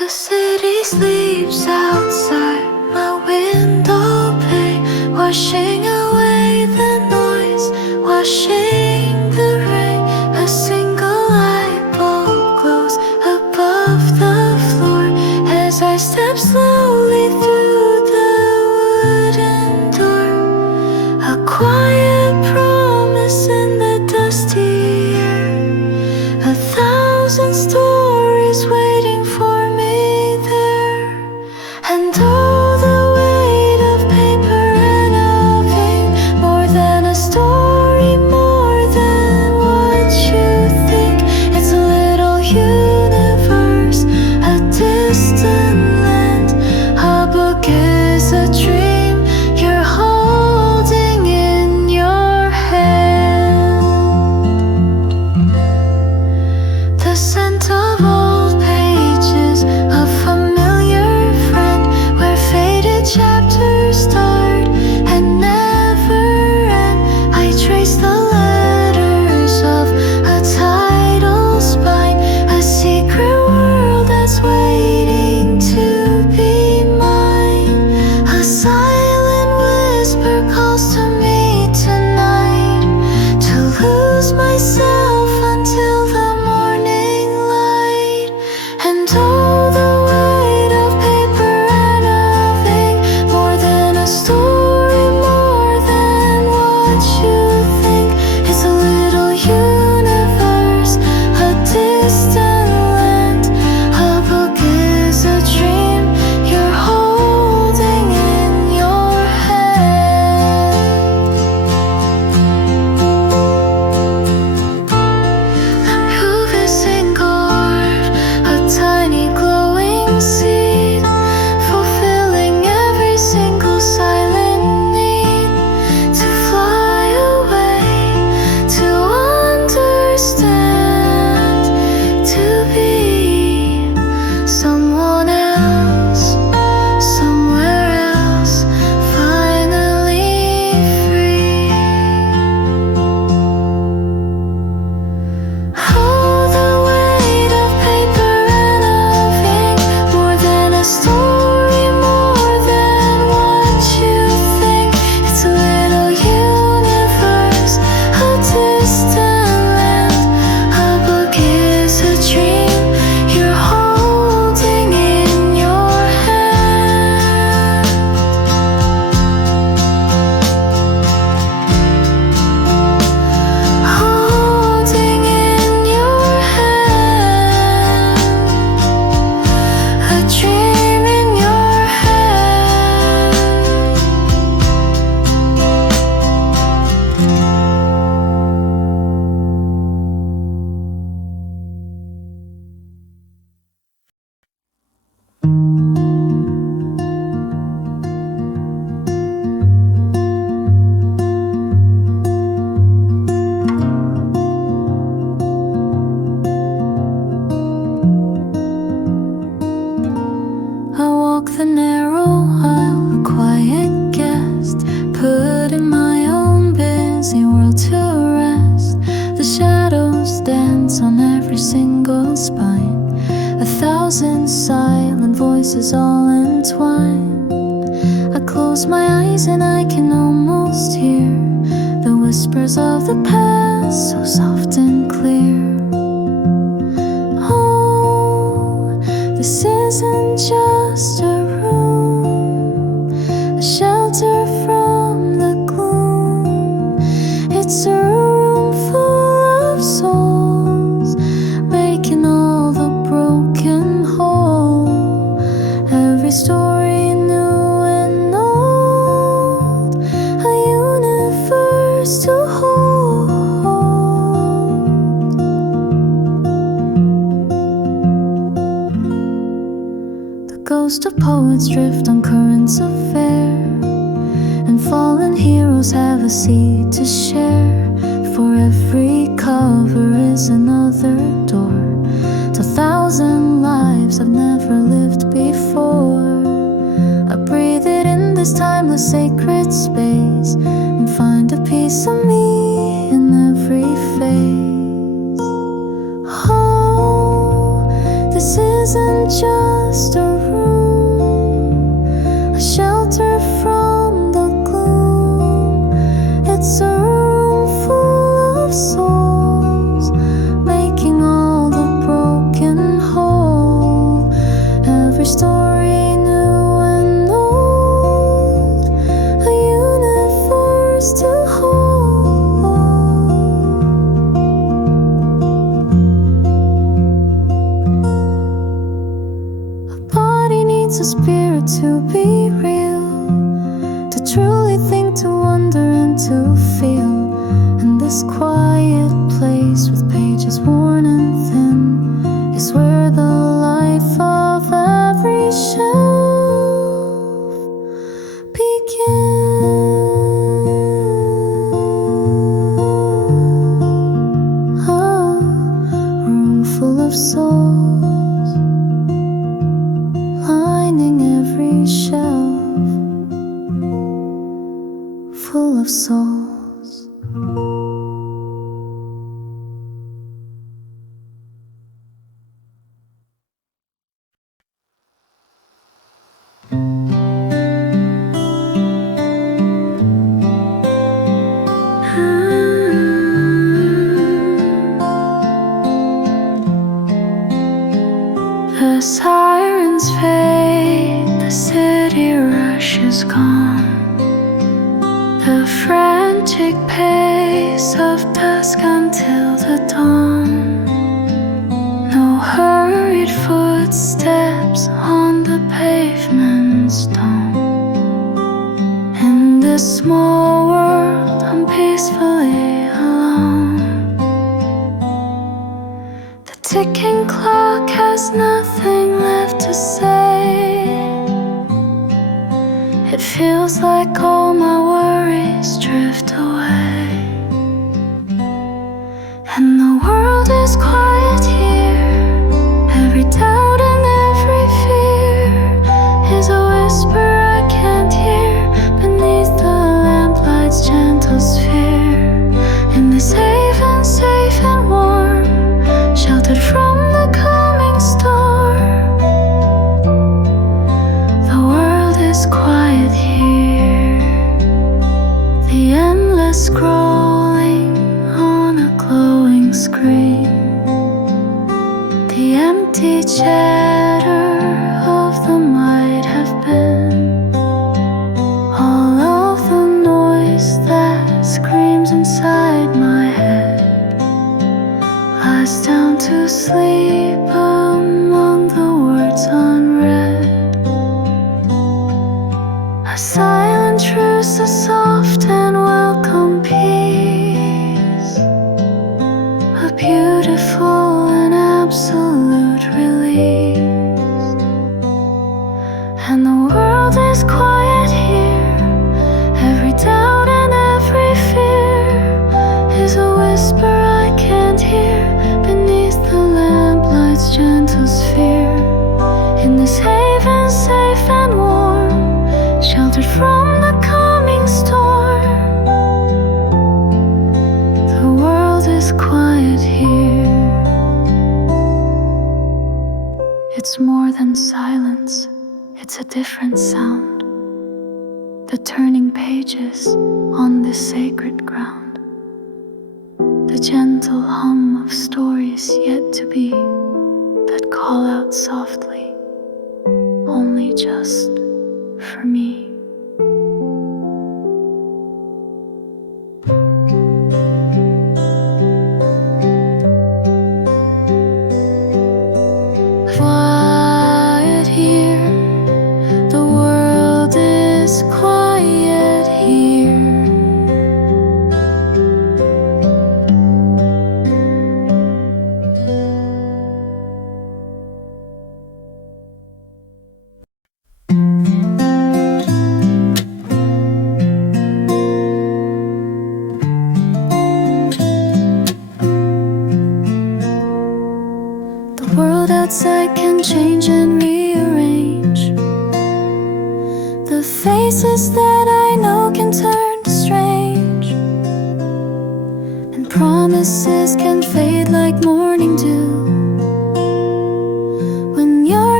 The city sleeps outside my window pane, washing away the noise, washing the rain. A single light bulb glows above the floor as I step slowly through the wooden door. A quiet promise in the dusty air, 1,000 stories waiting for me there. And all the weight of paper and of ink, more than a story, more than what you think. It's a little universe, a distant land. A book is a dream you're holding in your hand. The scent of old pages, a familiar friend, where faded chapters start and never end. I trace the letters of a tidal spine, a secret world that's waiting to be mine. A silent whisper calls to me tonight, to lose myself until the morning light. And all the weight of paper and of ink, more than a story, more than what you think. It's a little universe, a distant land. A book is a dream you're holding in your hand. The proof is gourd, a tiny glowing seed, fulfilling every single silent need. To fly away, to understand, to be someone else, somewhere else, finally free. All the weight of paper and of ink, more than a story, more than what you think. It's a little universe, a distant land. A book is a dream you're holding in your hand. Holding in your hand, a dream in your hand. I walk the narrow aisle, a quiet guest, putting my own busy world to rest. The shadows dance on every single spine, 1,000 silent voices all entwined. I close my eyes and I can almost hear the whispers of the past, so soft and clear. Oh, this isn't just a room, a shelter from the gloom. It's a room full of souls, making all the broken whole. Every story new and old, a universe to hold. The ghosts of poets drift on currents of air, and fallen heroes have a seat to share. For every cover is another door to 1,000 lives I've never lived before. I breathe it in this timeless sacred space and find a piece of me in every face. Oh, this isn't isn't just a room, a shelter from the gloom. It's a room full of souls, making all the broken whole. Every story new and old, a universe to hold. A spirit to be real, to truly think, to wonder and to feel. And this quiet place with pages worn and thin is where the life of every shelf begins. A room full of souls, lining every shelf, full of souls. The sirens fade, the city rushes gone. The frantic pace of dusk until the dawn. No hurried footsteps on the pavement stone. In this small world, I'm peacefully alone. The ticking clock has nothing left to say. It feels like all my worries drift away. And the world is quiet here. Every doubt and every fear is a whisper I can't hear beneath the lamplight's gentle sphere. In this haven, safe and warm, sheltered from the coming storm. The world is quiet here. The endless scrolling on a glowing screen. The empty chatter of the might have been. All of the noise that screams inside my head lies down to sleep among the words unread. A silent truce, a soft and welcome peace, a beautiful and absolute release. And the world is quiet here. Every doubt and every fear is a whisper I can't hear beneath the lamplight's gentle sphere. In this haven, safe and warm, sheltered from the coming storm. The world is quiet here. It's more than silence, it's a different sound. The turning pages on this sacred ground. The gentle hum of stories yet to be that call out softly, only just for me. Quiet here, the world is quiet here. The world outside can change and rearrange. The faces that I know can turn to strange, and promises can fade like morning dew. When you're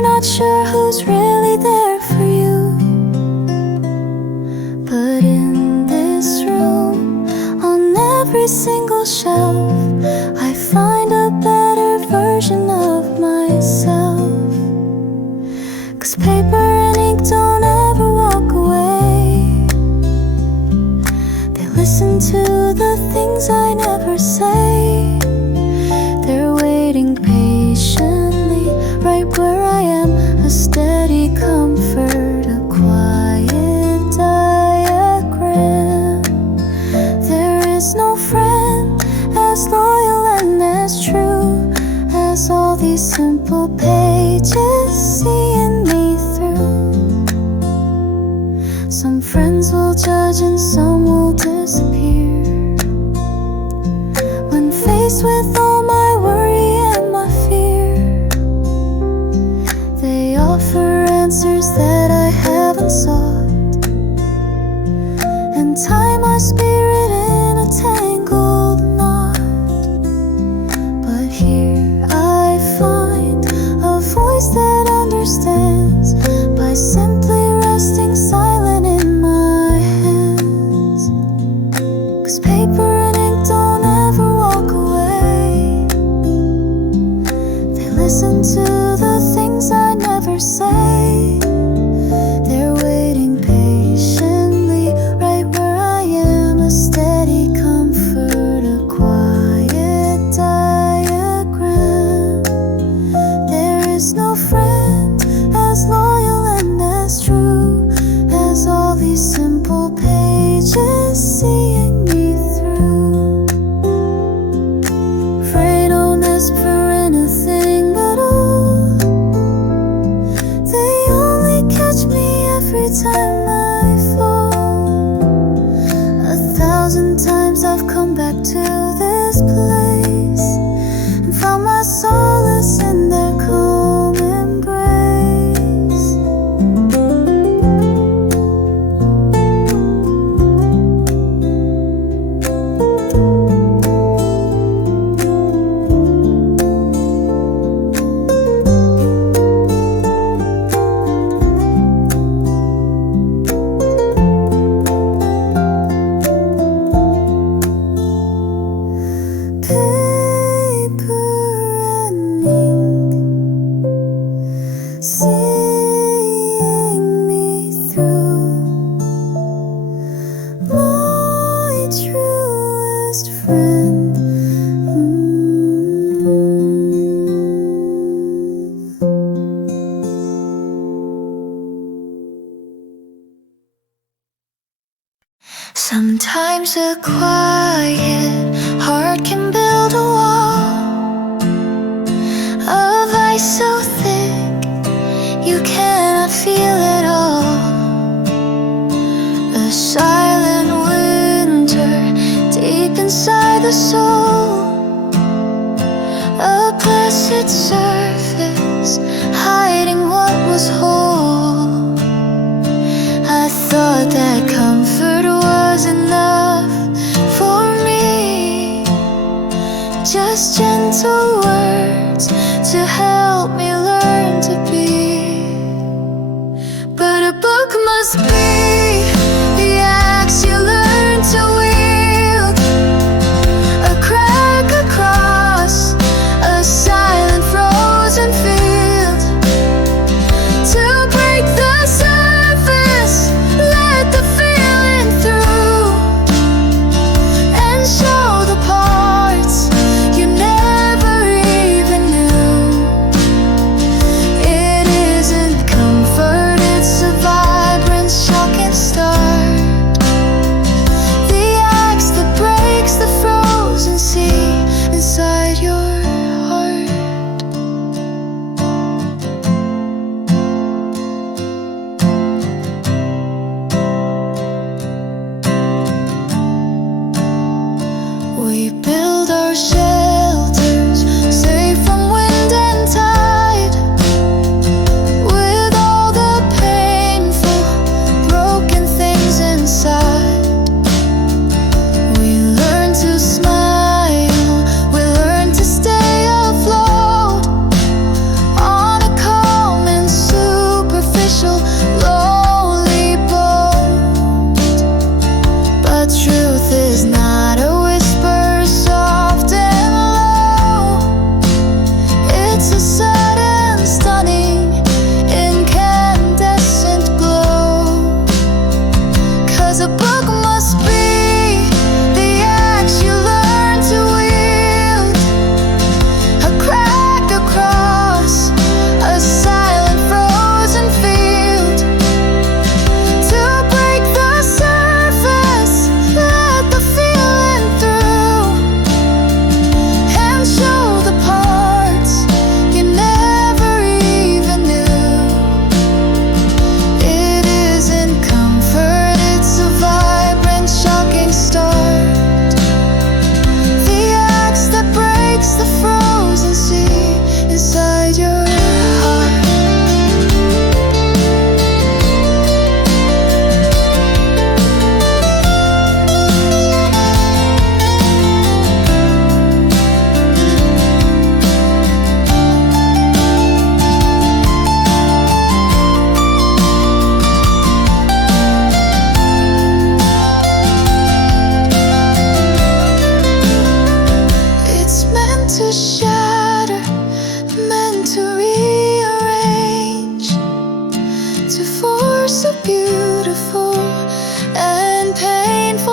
not sure who's really there for you. But in this room, on every single shelf, I find a better version of myself. 'Cause paper and ink don't ever walk away. They listen to the things I never say. They're waiting patiently right where I am, a steady comfort, a quiet diagram. There is no friend as loyal and as true as all these simple pages seeing me through. Some friends will judge and some will disappear. When faced with all my worry and my fear, they offer answers that I haven't sought and tie my spirit in a tangled knot. But here I find a voice that understands by simply resting silent in my hands. 'Cause paper and ink don't ever walk away. They listen to the things I never say. They're waiting patiently right where I am, a steady comfort, a quiet diagram. There is no friend as loyal and as true as all these simple pages seeing me through. Afraid don't ask for anything at all. They only catch me every time I fall. 1,000 times I've come back to this place and found my solace in their calm embrace. Paper and ink, seeing me through. My truest friend. Sometimes a quiet heart can build a wall of ice so thick you cannot feel it all. A silent winter deep inside the soul, a placid surface hiding what was whole. I thought that comfort was enough for me, just gentle words to help me learn to be. But a book must be the axe you learn to wield, a crack across a silent road.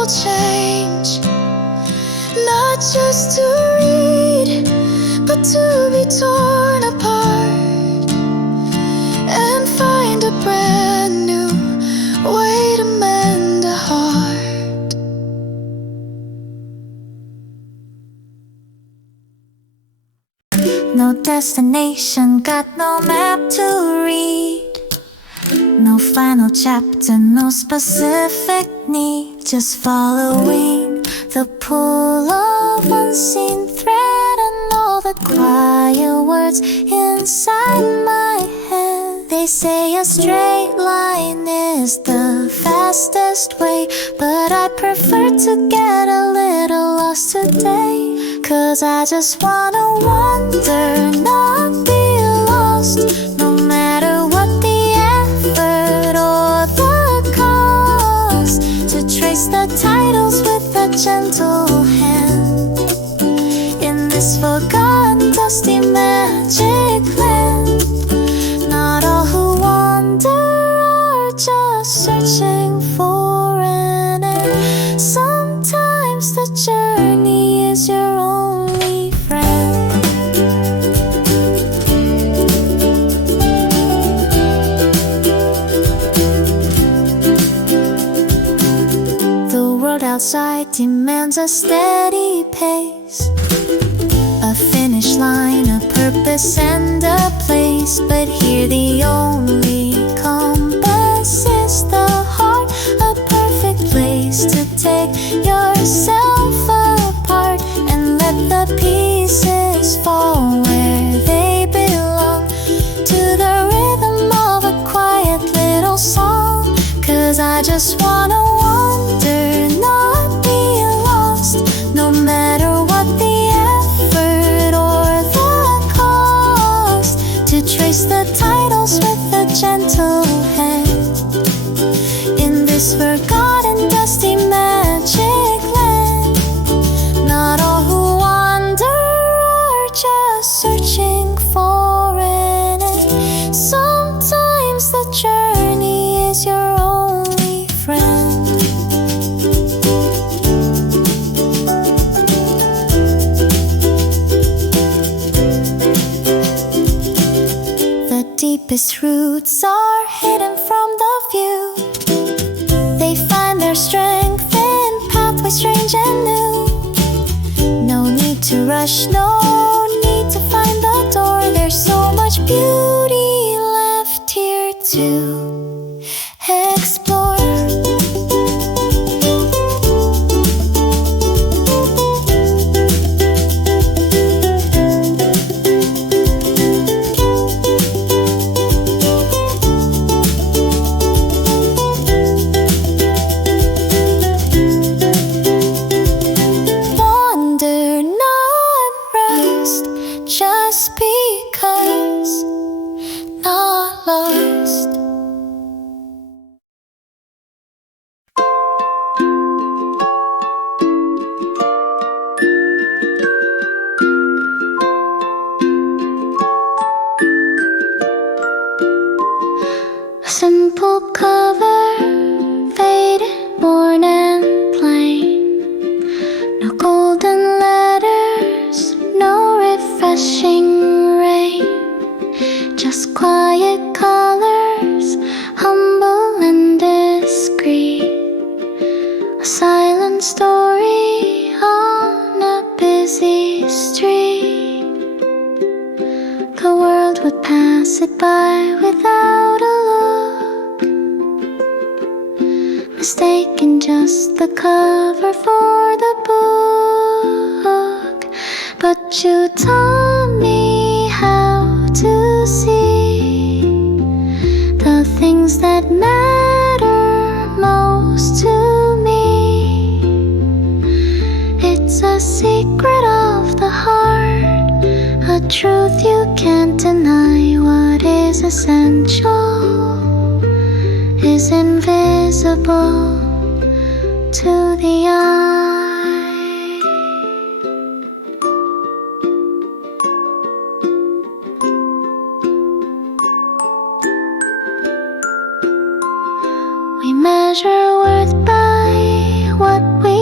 change, not just to read, but to be torn apart and find a brand new way to mend a heart. No destination, got no map to read. No final chapter, no specific need. Just following the pull of unseen thread and all the quiet words inside my head. They say a straight line is the fastest way, but I prefer to get a little lost today. 'Cause I just wanna wander, not be lost, no matter what the effort or the cost. To trace the titles with a gentle hand in this forgotten, dusty magic land. Not all who wander are just searching for an end. Sometimes the journey is your only friend. The world outside demands a steady pace, a finish line, a purpose and a place. But here the only compass is the heart, a perfect place to take yourself apart and let the pieces fall where they belong, to the rhythm of a quiet little song. 'Cause I just wanna wander, not be lost, no matter what the effort or the cost. To trace the titles with a gentle hand in this forgotten, dusty magic land. Not all who wander are just searching for an end. Sometimes the journey is your only friend. The deepest roots are hidden from the view. They find their strength in pathways strange and new. No need to rush, no need to find the door. There's so much beauty left here to explore. Wander, not rest, just because, not lost. A simple cover, faded, worn and plain. No golden letters, no refreshing rain. Just quiet colors, humble and discreet. A silent story on a busy street. The world would pass it by without a look, mistaking just the cover for the book. But you taught me how to see the things that matter most to me. It's a secret of the heart, a truth you can't deny. What is essential is invisible to the eye. We measure worth by what we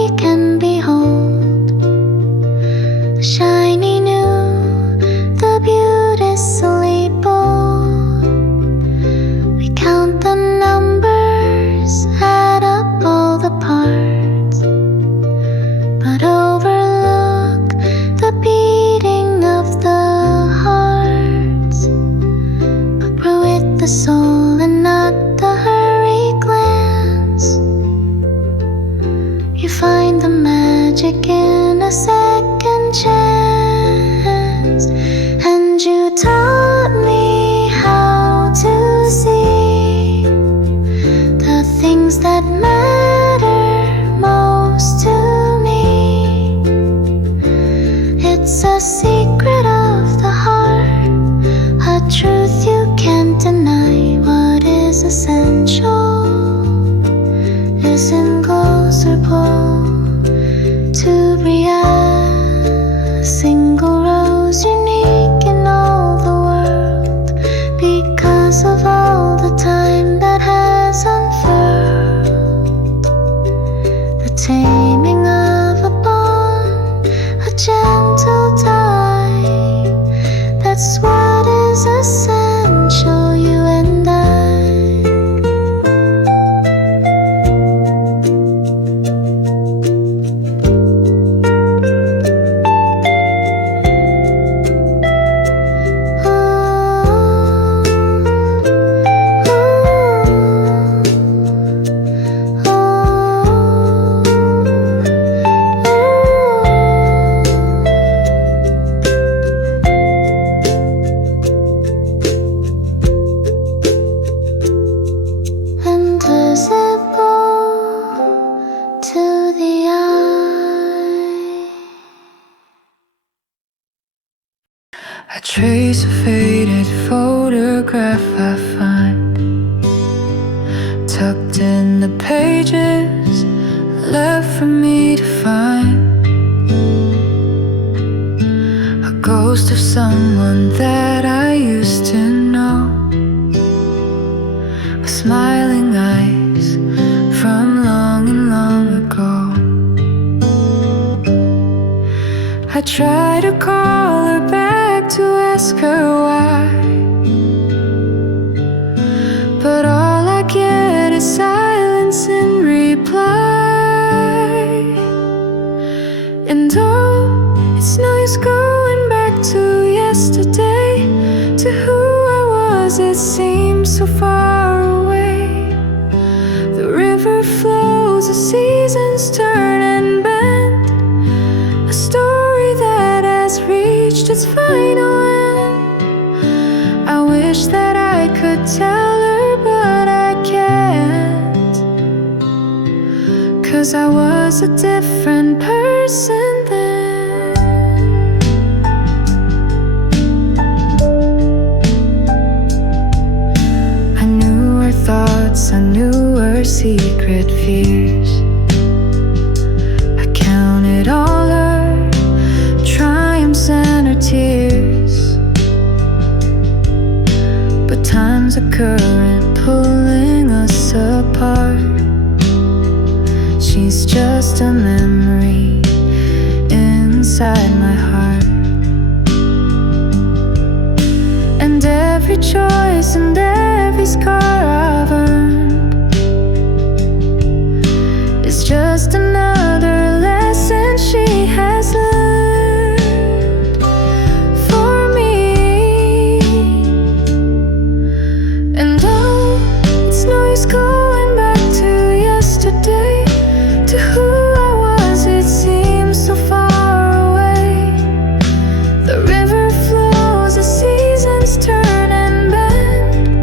the soul and not the hurried glance. You find the magic in a second chance, and you taught me how to see the things that matter most to me. It's a secret of the heart, a truth you can't deny. What is essential isn't close or pull to react. A single rose unique in all the world because of all the time that has unfurled. The taming of a bond, a gentle tie, that's what is essential, you and I. A trace of faded photograph I find tucked in the pages left for me to find. A ghost of someone that I used to know, with smiling eyes from long and long ago. I try to call her back to ask her why, but all I get is silence in reply. And oh, it's no use going back to yesterday, to who I was. It seems so far away. The river flows, the seasons turn and bend, a story that has reached its final end. I wish that I could tell her, but I can't, 'cause I was a different person then. I knew her thoughts, I knew her secret fears. I counted all her triumphs and her tears, but time's a current pulling us apart. She's just a memory inside my heart, and every choice and every scar I've earned is just another lesson she has learned for me. And oh, it's no use going back to yesterday, to who I was. It seems so far away. The river flows, the seasons turn and bend,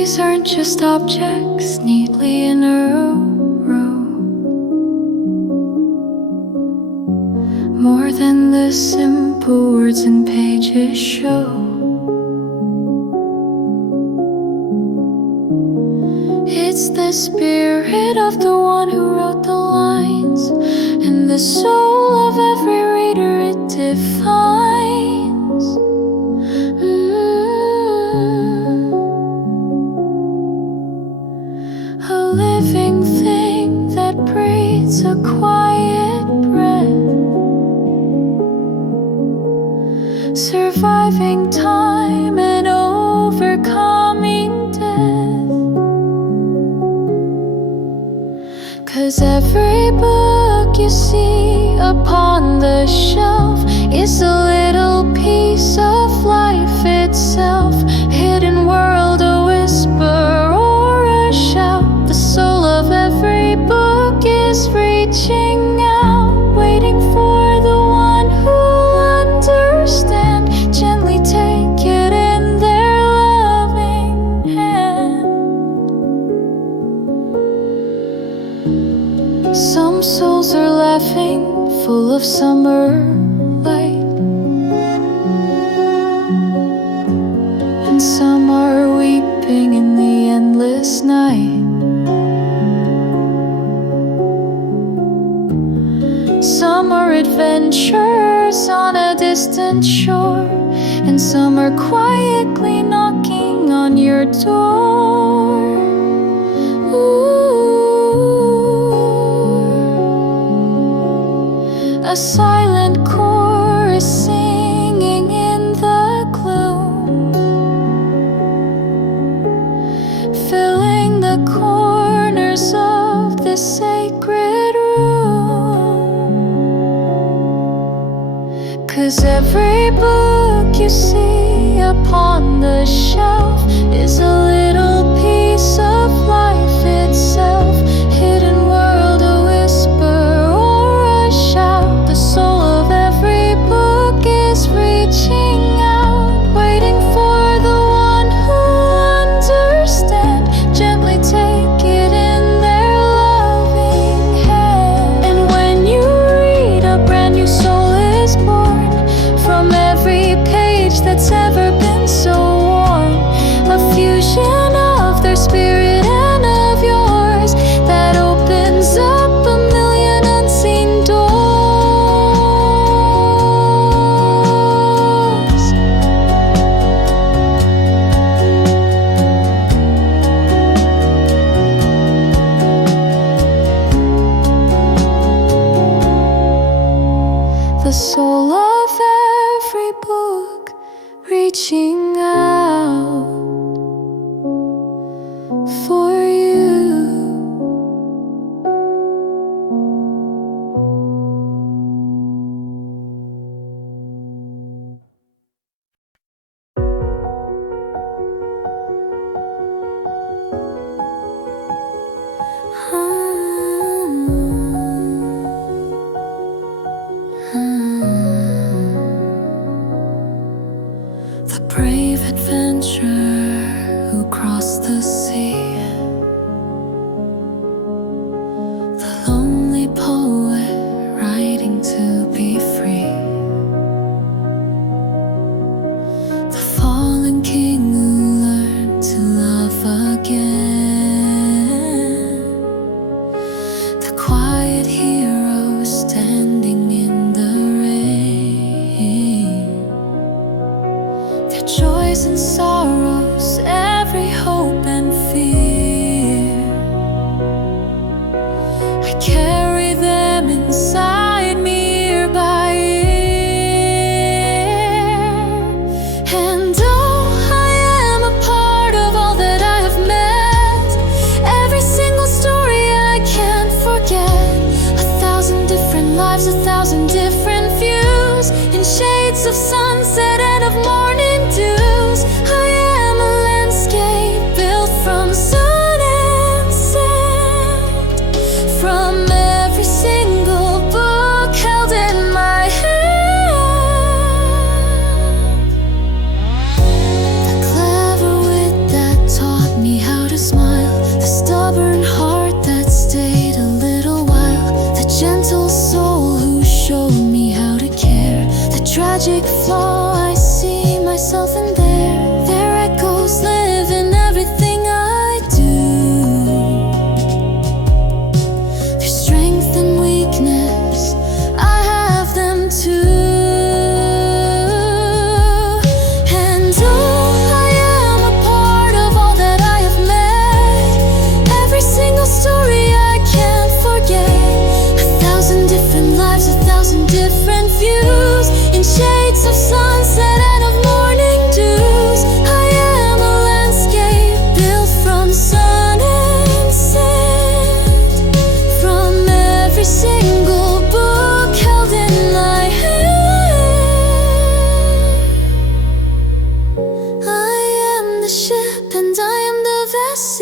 These aren't just objects neatly in a row. More than the simple words and pages show. It's the spirit of the one who wrote the lines, and the soul of every reader it defines. A living thing that breathes a quiet breath, surviving time and overcoming death. 'Cause every book you see upon the shelf is a little piece of life itself. Hidden world, a whisper or a shout. The soul of every book is reaching out, waiting for the one who'll understand. Gently take it in their loving hand. Some souls are laughing, full of summer light, and some are weeping in the endless night. Some are adventurers on a distant shore, and some are quietly knocking on your door. Ooh. A silent chorus singing in the gloom, filling the corners of the sacred room. 'Cause every book you see upon the shelf is a little piece of life itself. Hidden world, a whisper or a shout. The soul of every book is reaching out, waiting for the one who'll understand. Gently take it in their loving hand. And when you read, a brand new soul is born from every page that's ever been so warm. A fusion of their spirit and of yours that opens up a million unseen doors. The soul of every book reaching out for you. The brave adventurer who crossed the sea, the lonely poet writing to be free, the fallen king who learned to love again, the quiet hero standing in the rain. Their joys and sorrows, every hope and fear, I carry them inside me year by year. And oh, I am a part of all that I have met. Every single story I can't forget. 1,000 different lives, 1,000 different views, in shades of sunset and of morning dews. I am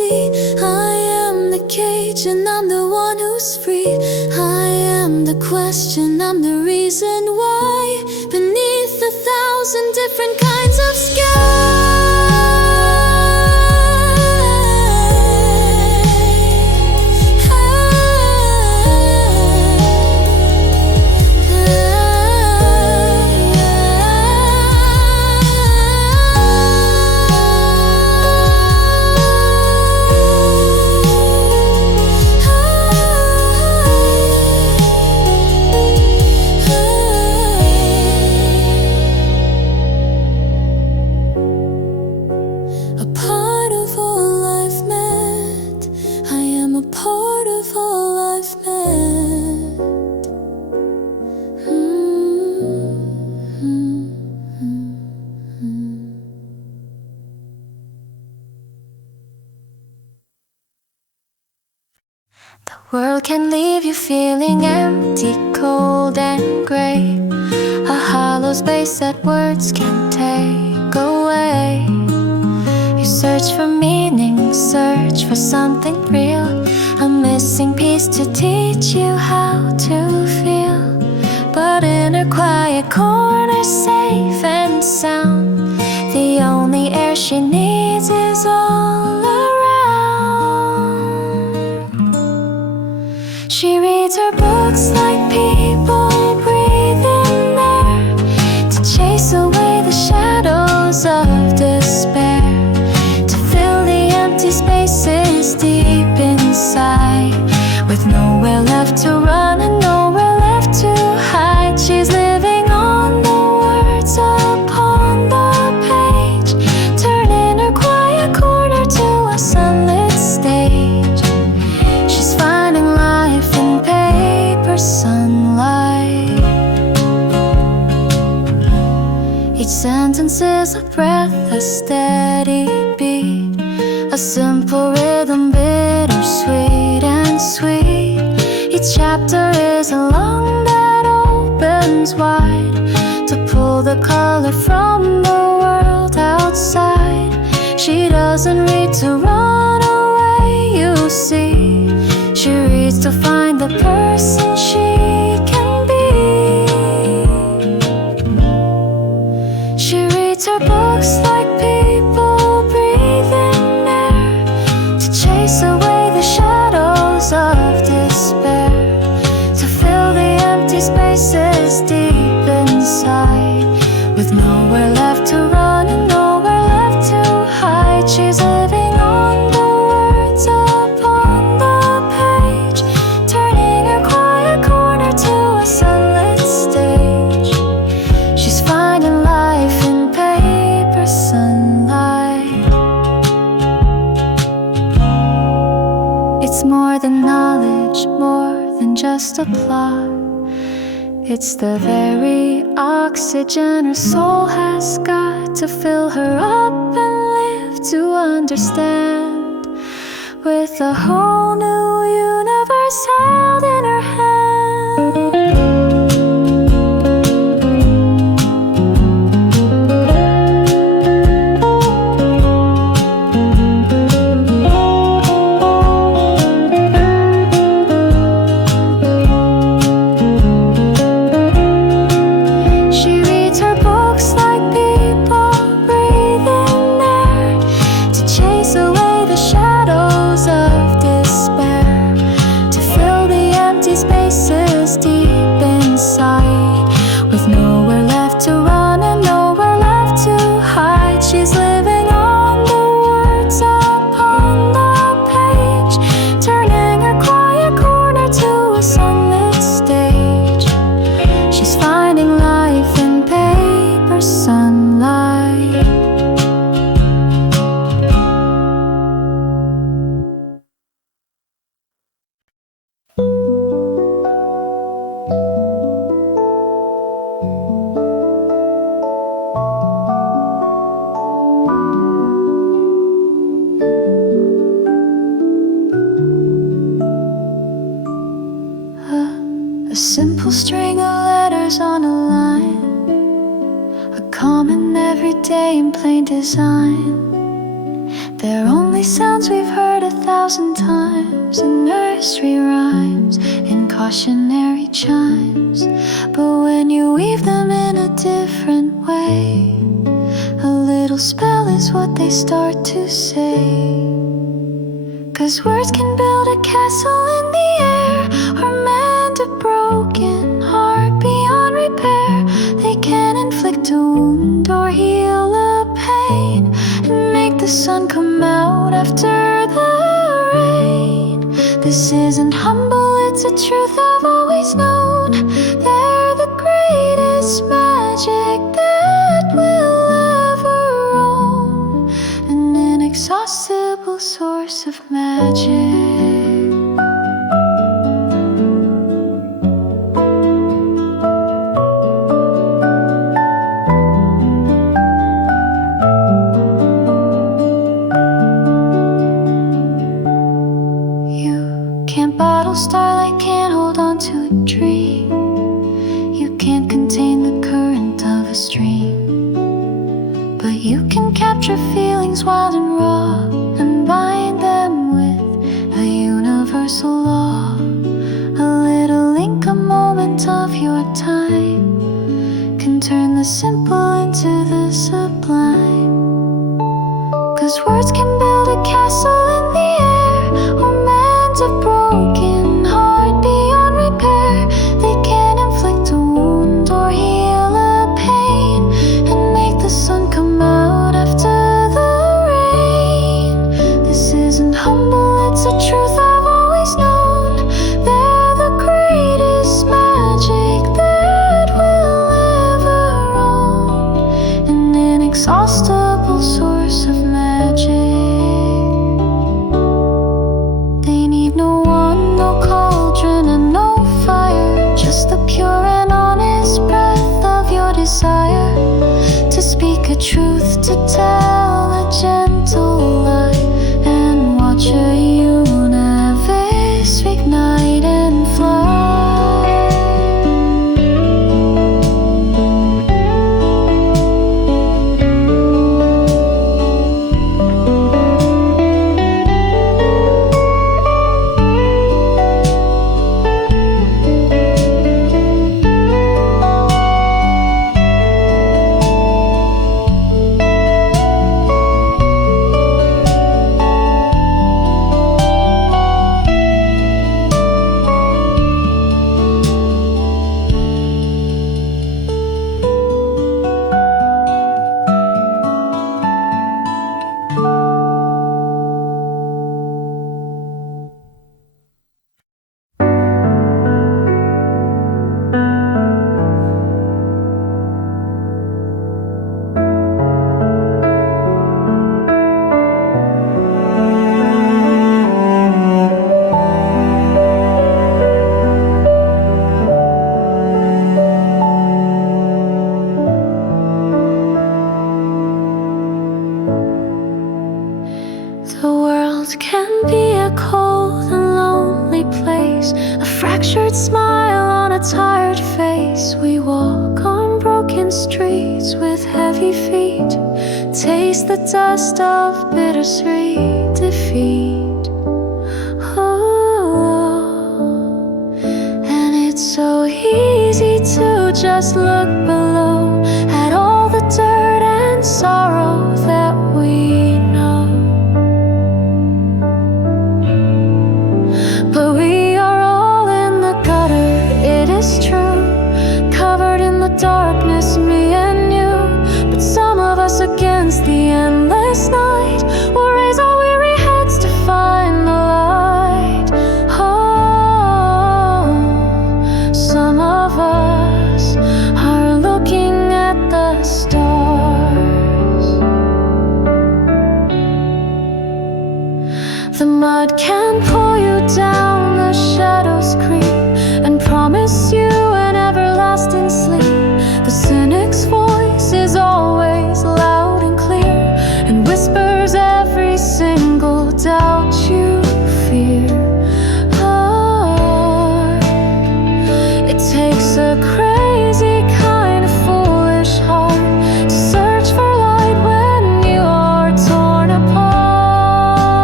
be. I am the cage and I'm the one who's free. I am the question, I'm the reason why. Beneath 1,000 different kinds of sky. The world can leave you feeling empty, cold and gray, a hollow space that words can't take away. You search for meaning, search for something real, a missing piece to teach you how to feel. But in her quiet corner, safe and sound, the only air she needs is all around. She reads her books like people breathe in air, to chase away the shadows of despair, to fill the empty spaces deep inside, with nowhere left to run and nowhere left to hide. She's living on the words upon the page, turning her quiet corner to a sunlit stage. She's finding life in paper sunlight. Each sentence is a breath, a steady beat, a simple rhythm, bittersweet and sweet. Each chapter is a lung that opens wide, to pull the color from the world outside. She doesn't read to run away, you see. She reads to find the person she can be. She reads her books like people breathe in air, to chase away the shadows of despair, to fill the empty spaces deep inside, with nowhere left to run and nowhere left to hide. She's living on the words upon the page, turning her quiet corner to a sunlit stage. She's finding life in paper sunlight. It's more than knowledge, more than just a plot. It's the very oxygen her soul has got, to fill her up and live to understand, with a whole new universe held in her hand. She reads her books like people breathe in air, to chase away the shadows of despair, to fill the empty spaces deep inside, with nowhere left to run and nowhere left to hide. She's living on the words upon the page, turning her quiet corner to a sunlit stage. She's finding life in paper sunlight. A simple string of letters on a line, a common everyday in plain design. They're only only sounds we've heard 1,000 times in nursery rhymes, in cautionary chimes. But when you weave them in a different way, a little spell is what they start to say. 'Cause words can build a castle in the air, or mend a broken heart beyond repair. They can inflict a wound or heal a pain, and make the sun come out after the rain. This isn't humble, it's a truth I've always known. They're the greatest magic that we'll ever own, an inexhaustible source of magic. Starlight can't hold on to a dream. You can't contain the current of a stream, but you can capture feelings wild and raw and bind them with a universal law. A little ink, a moment of your time, can turn the simple into the sublime. 'Cause words can build a castle in the air, or mend a broken heart beyond repair. They can inflict a wound or heal a pain, and make the sun come out after the rain. This isn't humble, it's a truth I've always known. They're the greatest magic that we'll ever own, an inexhaustible source of magic. They need no one, no cauldron, and no fire, just the pure and honest breath of your desire. To speak a truth, to tell a gentle lie, and watch a universe ignite and fly. The world can be a cold and lonely place, a fractured smile on a tired face. We walk on broken streets with heavy feet, taste the dust of bittersweet defeat. Oh, and it's so easy to just look below at all the dirt and sorrow that we know. But we are all in the gutter, it is true, covered in the darkness, me and you. But some of us against the endless night will raise our weary heads to find the light. Oh, some of us are looking at the stars. The mud can pull you down, the shadows creep and promise you an everlasting sleep. The cynic's voice is always loud and clear, and whispers every single doubt you fear. Oh, it takes a crazy kind of foolish heart to search for light when you are torn apart.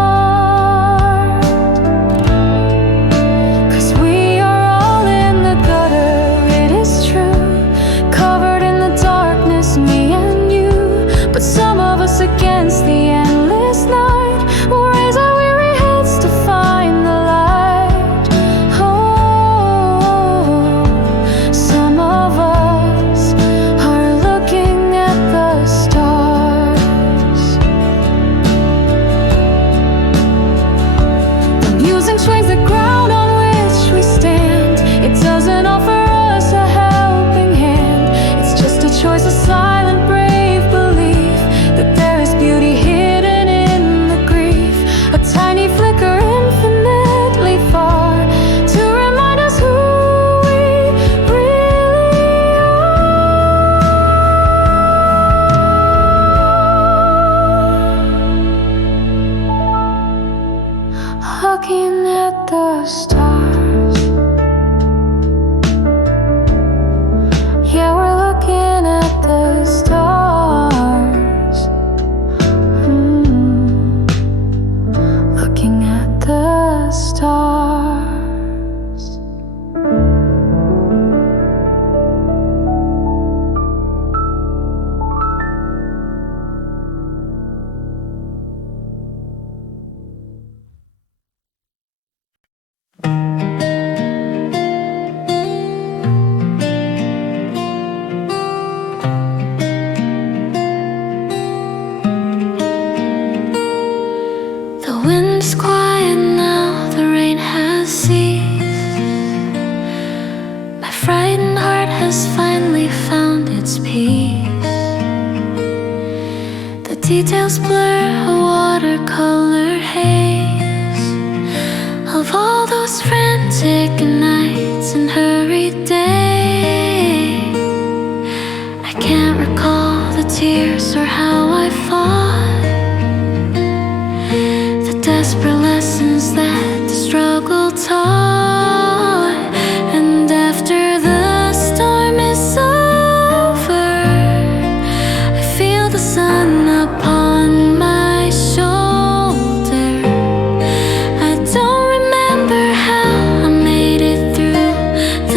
against the endless night. We'll raise our weary heads to find the light. Oh, some of us are looking at the stars. The music swings the ground on which we stand. It doesn't offer us a helping hand. It's just a choice of silent, brave belief that there is beauty hidden in the grief. A tiny flicker infinitely far to remind us who we really are. Looking at the stars. Yeah, we're looking at the stars. Looking at the stars. The wind's quiet now, the rain has ceased. My frightened heart has finally found its peace. The details blur a watercolor haze of all those frantic nights and hurried days. I can't recall the tears or how I fought, the desperate lessons that the struggle taught. And after the storm is over, I feel the sun upon my shoulder. I don't remember how I made it through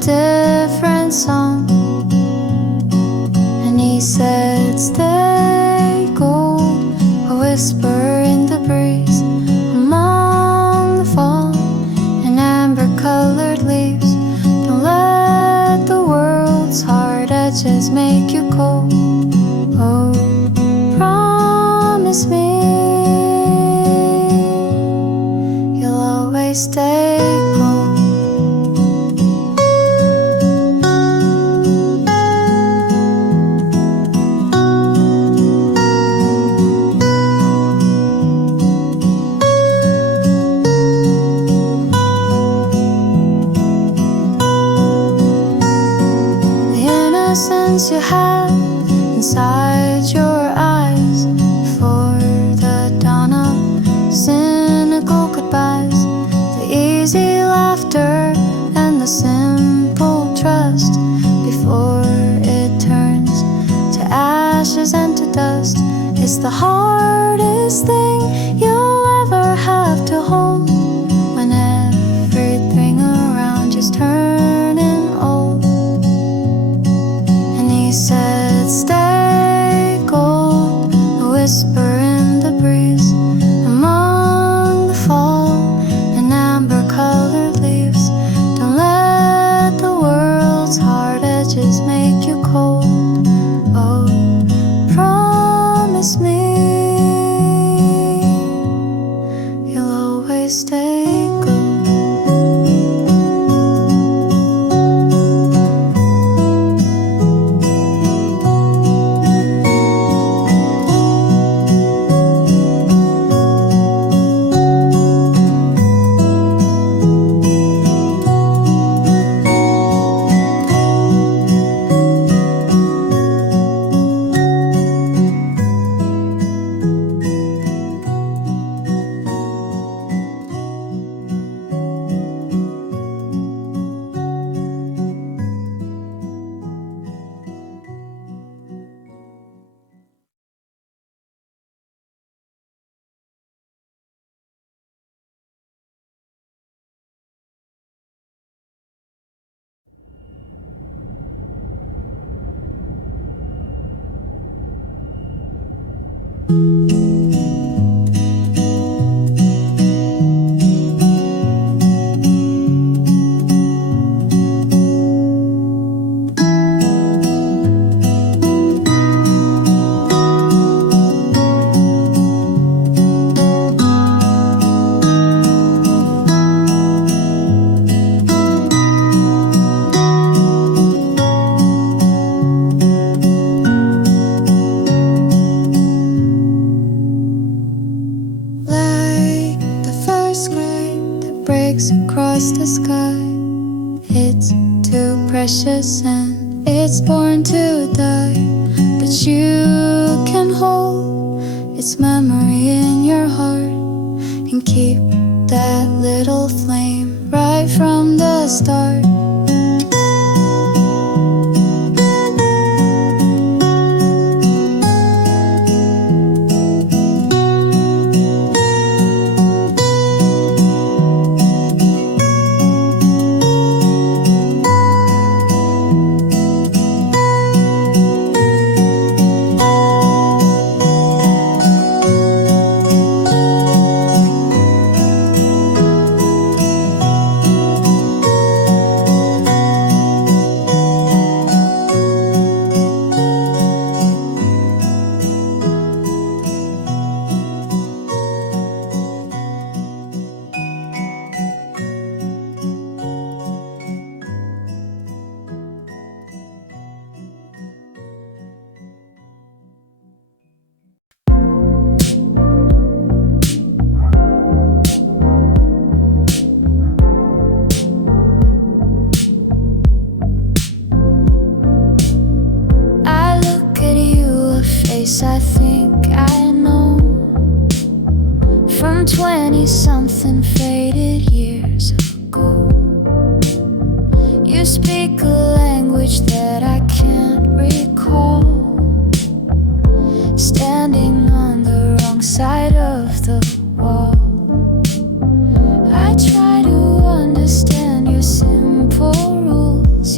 different song. And he said, stay gold, a whisper in the breeze among the fall and amber-colored leaves. Don't let the world's hard edges make you cold. Oh, promise me you'll always stay gold. You have inside your eyes before the dawn of cynical goodbyes, the easy laughter and the simple trust before it turns to ashes and to dust. It's the hardest thing you'll ever have to hold when everything around you's turning old. He said, stay gold, a whisper in the breeze among the fall and amber-colored leaves. Don't let the world's hard edges make you cold. Oh, promise me you'll always stay gold. Across the sky, it's too precious and it's born to die, but you can hold its memory in your heart and keep that little flame right from the start. I think I know from 20-something faded years ago. You speak a language that I can't recall, standing on the wrong side of the wall. I try to understand your simple rules,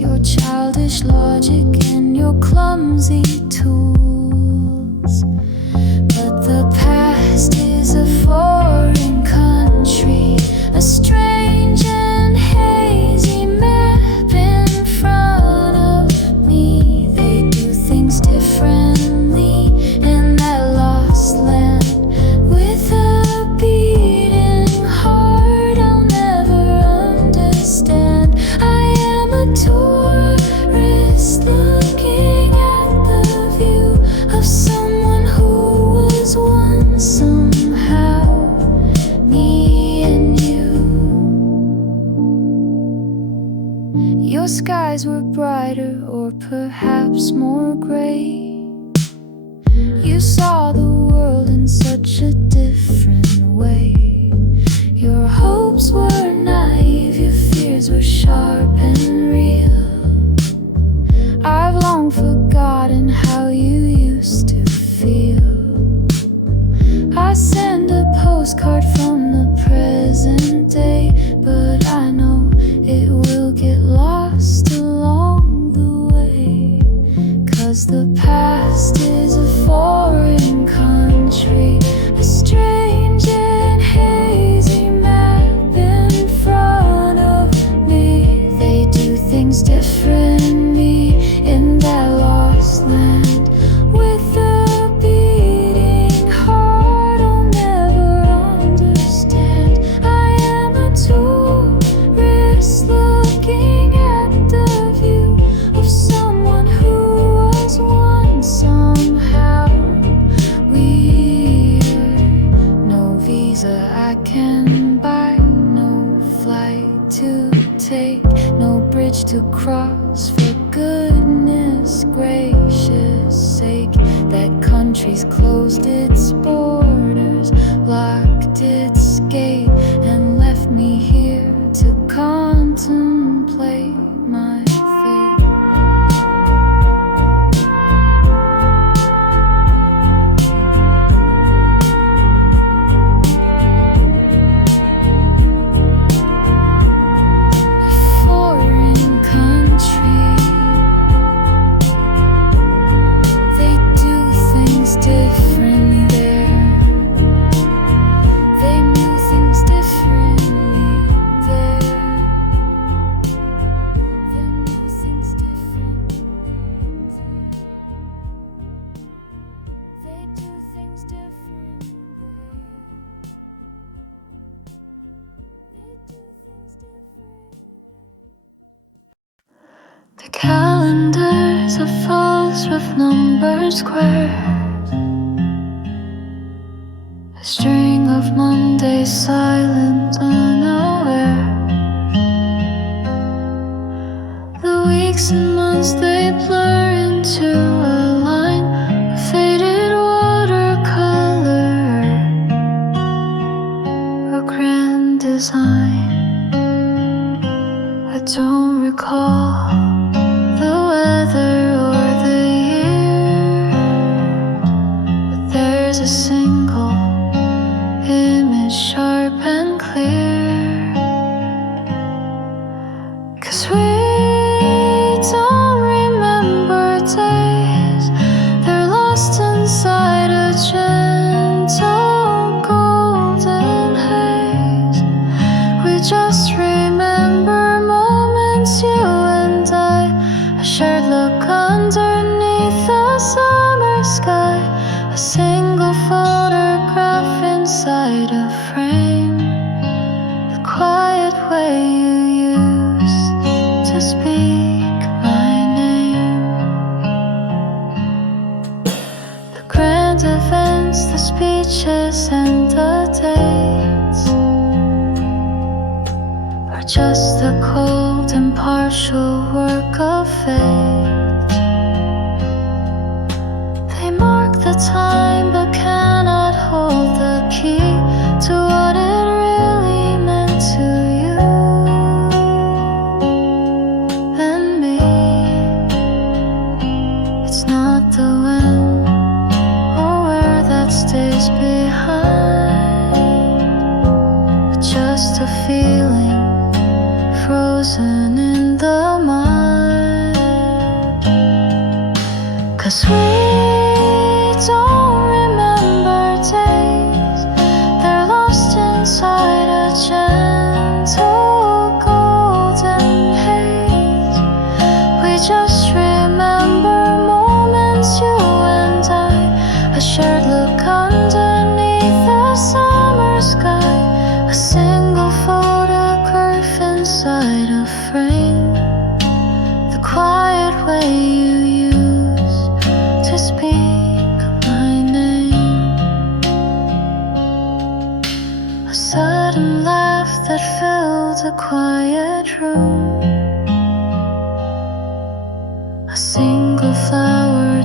skies were brighter or perhaps more gray. You saw the world in such a different way. Your hopes were naive, your fears were sharp and real. I've long forgotten how you used to feel. I send a postcard from the present day, but I know it will get lost along the way. 'Cause the past is a foreign country, a strange and hazy map in front of me. They do things differently in that lost land. With a beating heart I'll never understand. I am a tourist looking at the view of someone who was once somehow weird. No visa I can buy, no flight to take, no bridge to cross, for goodness gracious sake. That country's closed its borders, locked its gate, and left me here to contemplate my fate. Foreign country, they do things differently there. They knew things differently there. They knew things differently. They do things differently. They do things differently. The calendars are full with numbers squared. A string of Mondays silent, unaware. The weeks and months they blur into a line, a faded watercolor, a grand design. I don't recall the weather or the year, but there's a single image, sharp and clear. 'Cause we don't remember days, they're lost inside a gentle golden haze. We just remember moments, you and I shared look underneath the summer sky, a single photograph inside a frame. The quiet way you used to speak my name. The grand events, the speeches and the dates are just the cold impartial work of fate. They mark the time but cannot hold the key to what it really meant to you and me. It's not the when or where that stays behind, but just a feeling frozen in the mind. 'Cause we don't remember days, they're lost inside a gentle golden haze. We just remember moments, you and I shared look underneath the summer sky, a single photograph inside a frame. The quiet way you use to speak my name. A sudden laugh that filled a quiet room.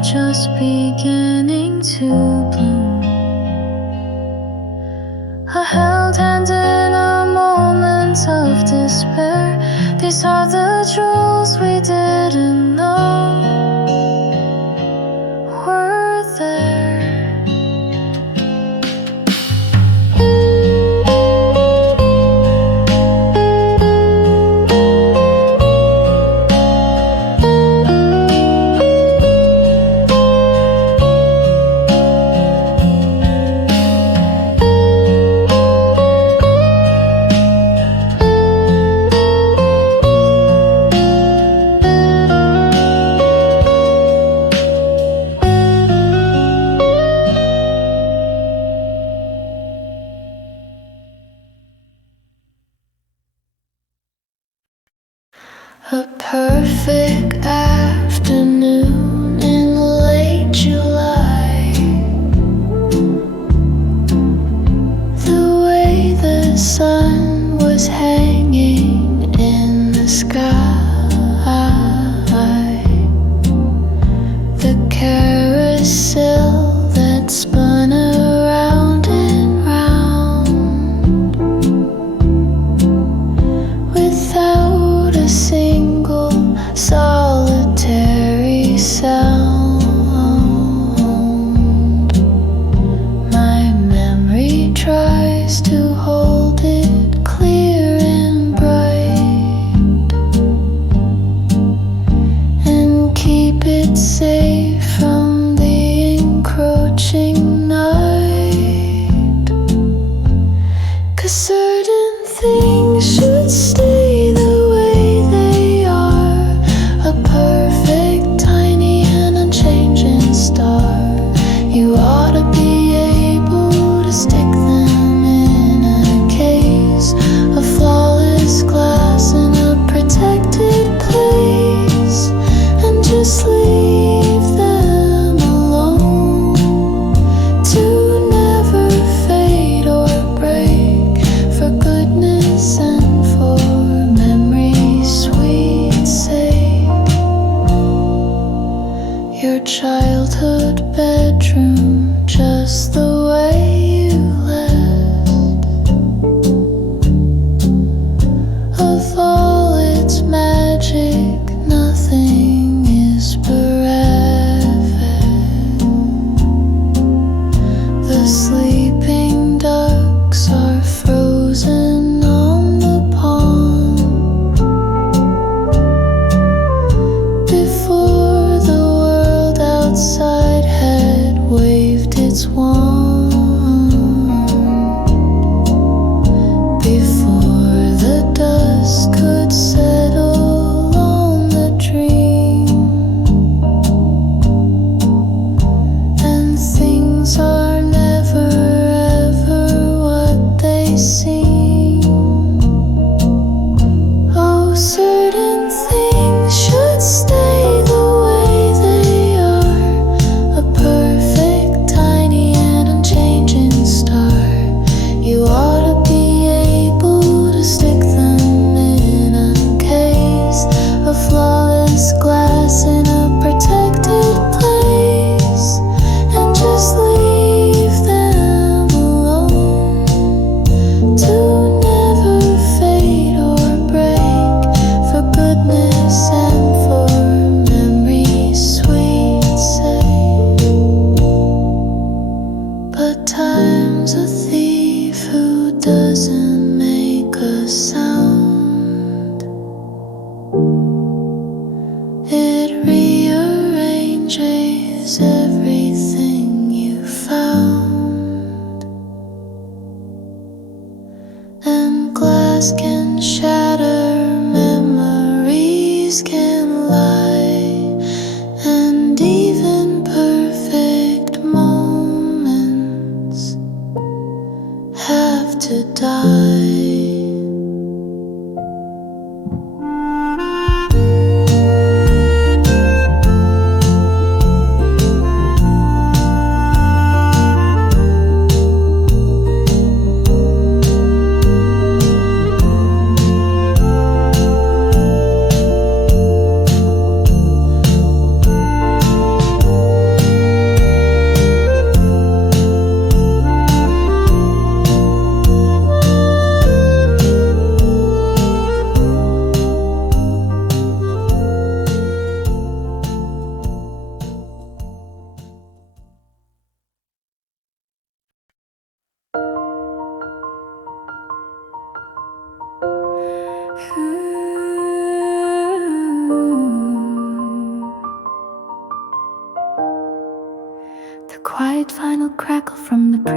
just beginning to bloom. I held hands in a moment of despair. These are the jewels we didn't know were there. A perfect afternoon in late July. The way the sun was hanging in the sky. The carousel that spun around and round without a single solitary sound. My memory tries to hold it clear and bright and keep it safe from the encroaching night. 'Cause certain things should stay the way they are. A perfect, tiny and unchanging star. You ought to be able to stick them in a case of flawless glass in a protected place and just leave them alone to never fade or break, for goodness and for memory's sweet sake. Your childhood bedroom, just the way you left. Of all its magic, nothing is bereft. The sleeping ducks are frozen on the pond before the world outside had waved its wand. Before the dust could settle on the dream, and things are never ever what they seem. Oh, certain things should stay the way they are. A perfect, tiny and unchanging star. You ought to be able to stick them in a case of flawless glass in a protected place and just leave them alone to never fade or break, for goodness and for memory's sweet sake. But time's a thief who doesn't make a sound. It rearranges everything you found. And glass can shatter, memories can lie, and even perfect moments have to die.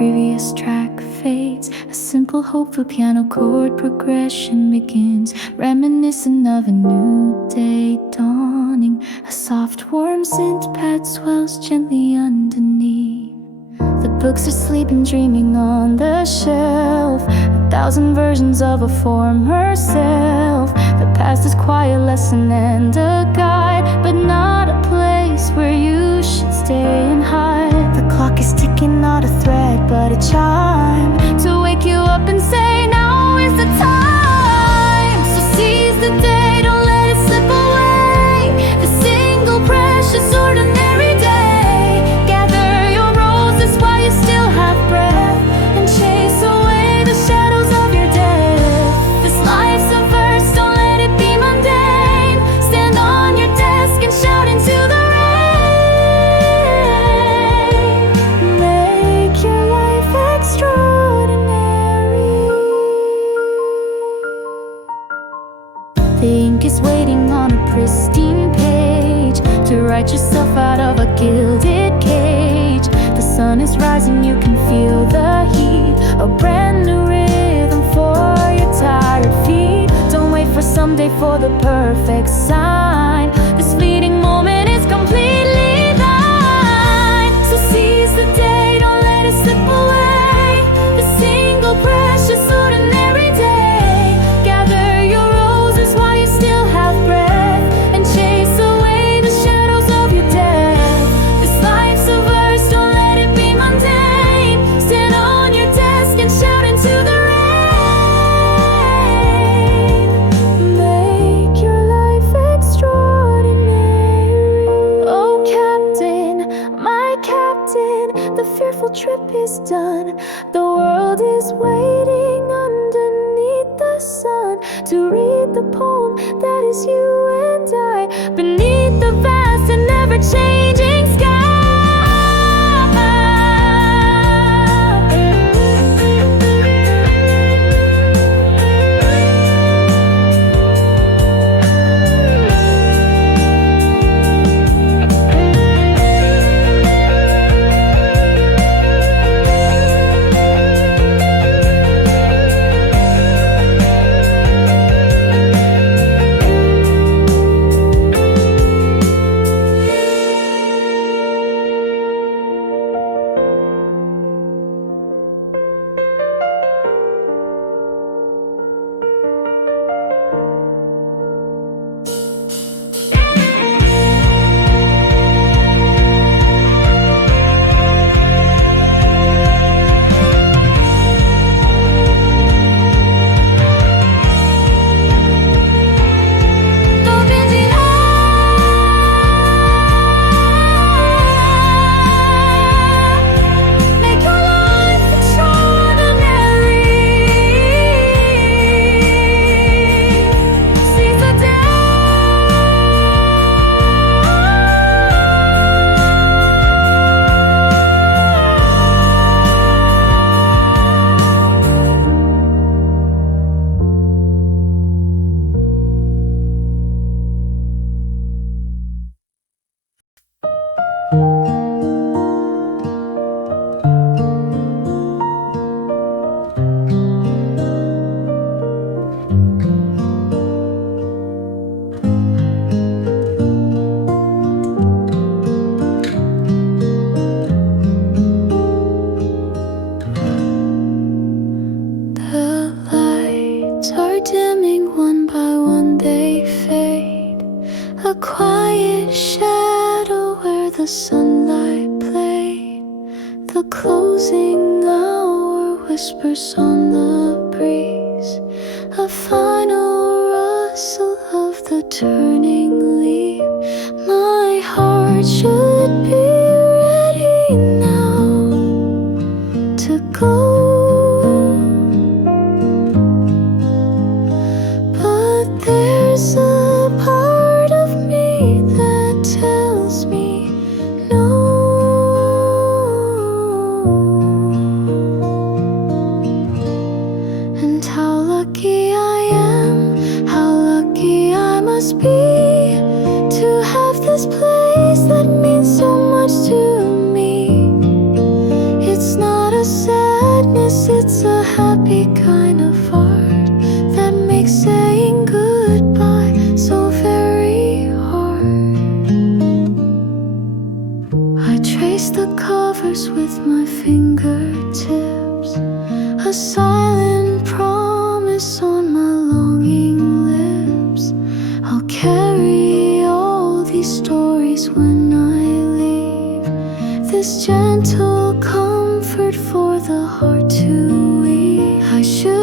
previous track fades. A simple hopeful piano chord progression begins, reminiscent of a new day dawning. A soft warm synth pad swells gently underneath. The books are sleeping, dreaming on the shelf, 1,000 versions of a former self. The past is quiet lesson and a guide, but not a place where you should stay and hide. The clock is ticking, not a thread but a chime, to wake you up and say now is the time. So seize the day, don't let it slip away, the single precious ordinary day. Gather your roses while you still have breath, and chase away the shadows of your death. This life's a verse, don't let it be mundane. Stand on your desk and shout into the rain. Make your life extraordinary. The ink is waiting on a pristine page to write yourself out of a gilded cage. The sun is rising, you can feel the heat, a brand new rhythm for your tired feet. Don't wait for someday for the perfect sign, this fleeting moment is completely thine. So seize the day, don't let it slip away, the single precious ordinary day. Gather your roses while you still have breath, and chase away the shadows of your death. This life's a verse, don't let it be mundane. Stand on your desk and shout into the rain. Make your life extraordinary. Oh captain, my captain, the fearful trip is done. The world is waiting underneath the sun to read the poem that is you and I, beneath the vast and never-changing sky. A quiet shadow where the sunlight played. The closing hour whispers on the breeze. A final rustle of the turning leaf. My heart should be ready now to go. But there's a part of me that tells me no. And how lucky I am, how lucky I must be to have this place that means so much to me. It's not a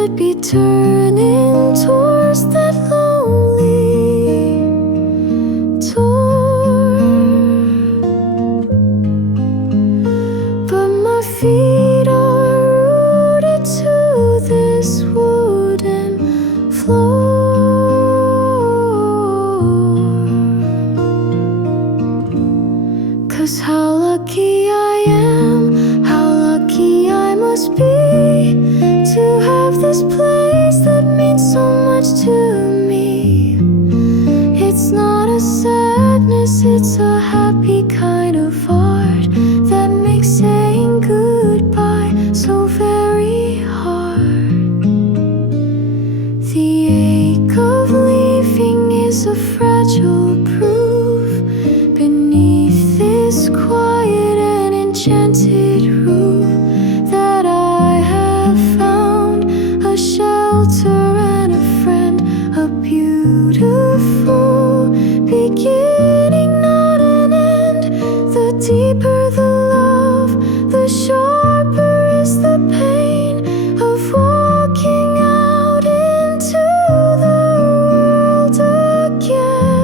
could be turning towards that lonely door, but my feet are rooted to this wooden floor. 'Cause how lucky I am, how lucky I must be to have this place that means so much to me. It's not a sadness, it's a happy kind of art that makes saying goodbye so very hard. The ache of leaving is a fragile proof beneath this quiet and enchanted roof that I have found a shelter and a friend, a beautiful beginning, not an end. The deeper the love, the sharper is the pain of walking out into the world again.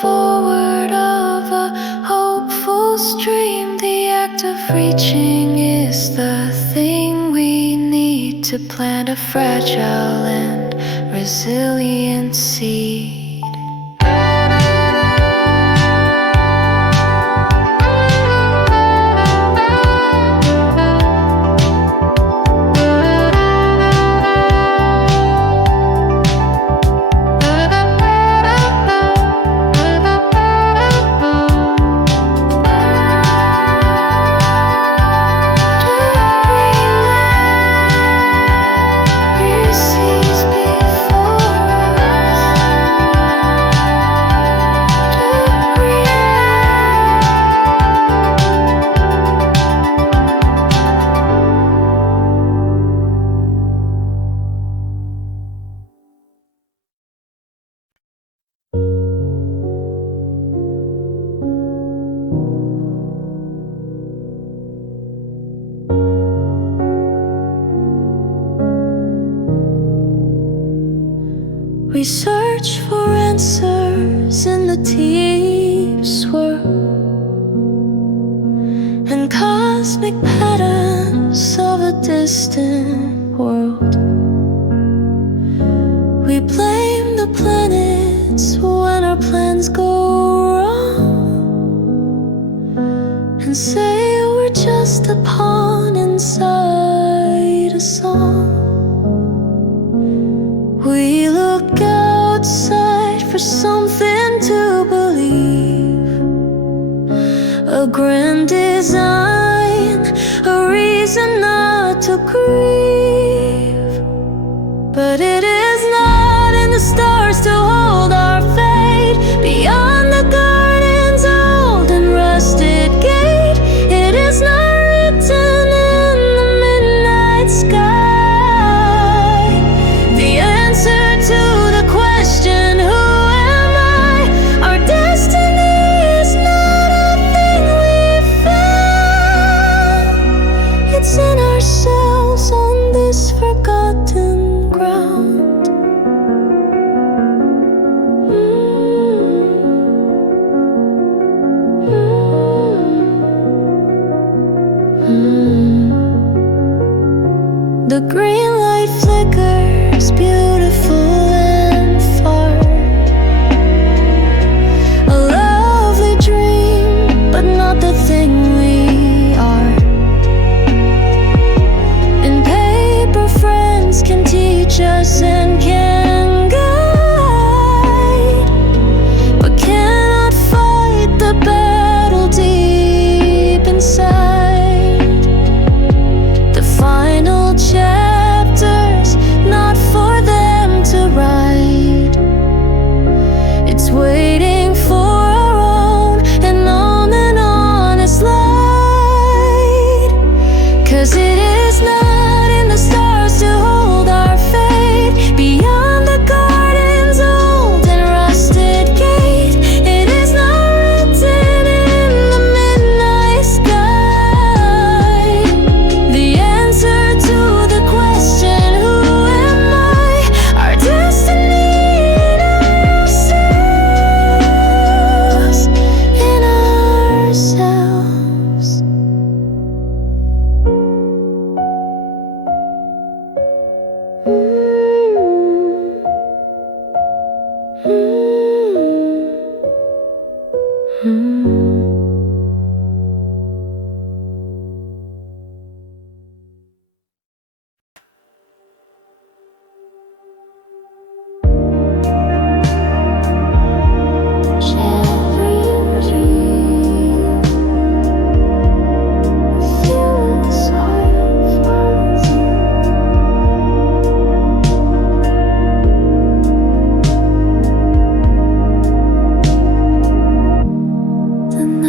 forward of a hopeful stream. The act of reaching is the thing we need to plant a fragile and resilient seed. We search for answers in the deep swirl and cosmic patterns of a distant world. We blame the planets when our plans go wrong and say we're just a pawn inside a song. We look outside for something to believe, a grand design, a reason not to grieve. But it is not in the stars to hold our fate, beyond the garden's old and rusted gate. It is not written in the midnight sky. The answer to the question, who am I? Our destiny is not a thing we found. It's in ourselves on this forgotten ground. The green light flickers, beautiful and far. A lovely dream, but not the thing we are. In paper, friends can teach us and can guide, but cannot fight the battle deep inside. The final chapters, not for them to write. It's waiting for our own, and on its light. 'Cause it is not in the stars to hold our fate, beyond the garden's old and rusted gate. It is not written in the midnight sky. The answer to the question, who am I? Our destiny in ourselves, in ourselves. The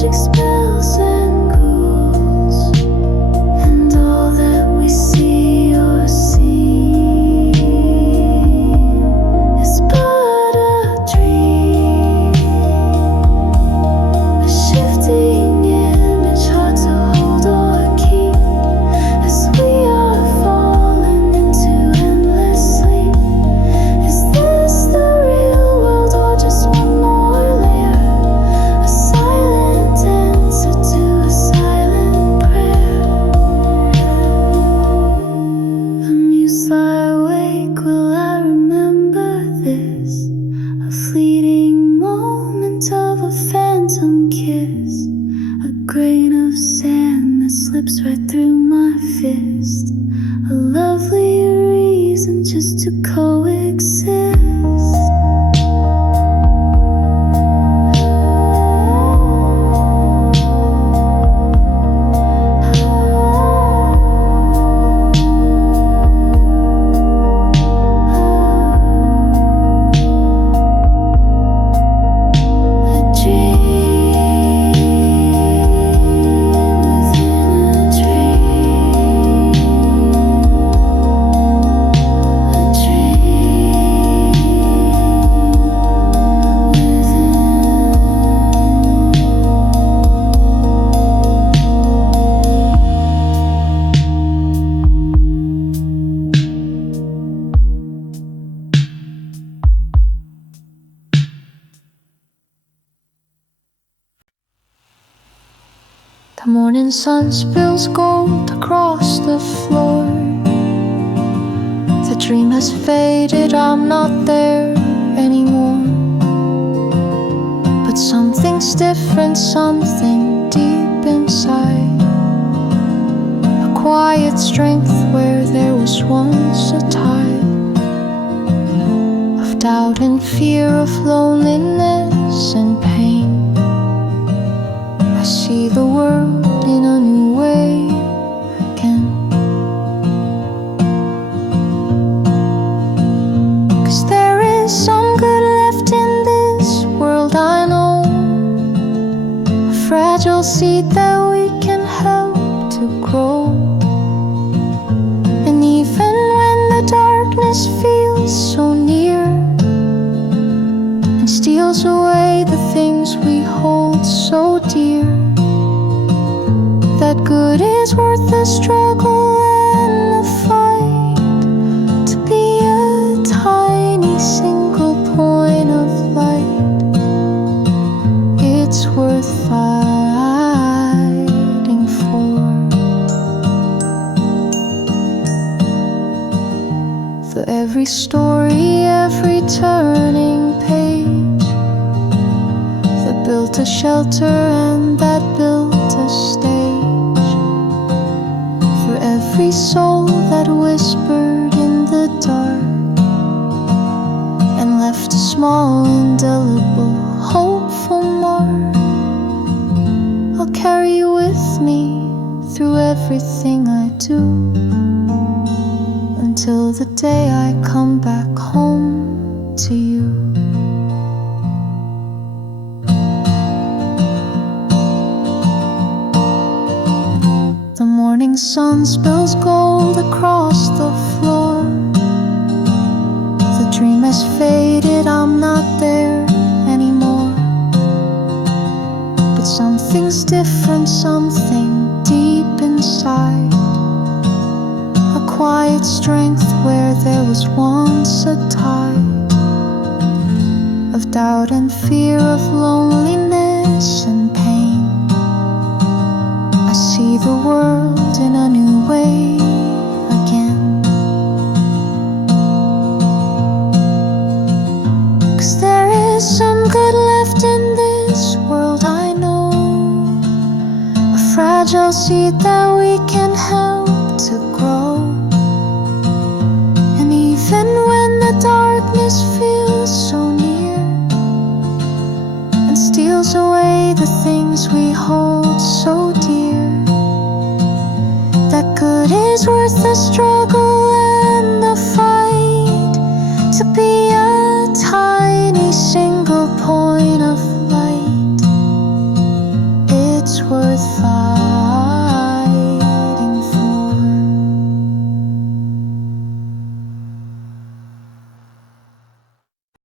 magic spells and rules, and all that we see or seem is but a dream, a shifting image hard to hold or keep as we are falling into endless sleep. Is this the real world or just one more layer? A silent answer to a silent prayer. Amused lie awake, will I remember this? A fleeting moment of a phantom kiss, a grain of sand that slips right through my fist, a lovely reason just to coexist. A dream within a dream, a dream The morning sun spills gold across the floor. The dream has faded, I'm not there anymore. But something's different, something deep inside. A quiet strength where there was once a tide of doubt and fear, of loneliness and pain. I see the world in a new way again. 'Cause there is some good left in this world, I know. A fragile seed that we can help to grow. And even when the darkness feels so near and steals away the things we hold so dear, that good is worth the struggle and the fight, to be a tiny single point of light. It's worth fighting for. For every story, every turning page, that built a shelter and that built a stage. For every soul that whispered in the dark and left a small, indelible, hopeful mark, I'll carry you with me through everything I do, until the day I come back home to you. The morning sun spills gold across the floor. The dream has faded, I'm not there anymore. But something's different, something deep inside. A quiet strength where there was once a tide of doubt and fear, of loneliness and pain. I see the world in a new way again. 'Cause there is some good left in this world, I know. A fragile seed that we can help to grow. And even when the darkness feels so near and steals away the things we hold so dear, that good is worth the struggle and the fight, to be a tiny single point of light. worth fighting.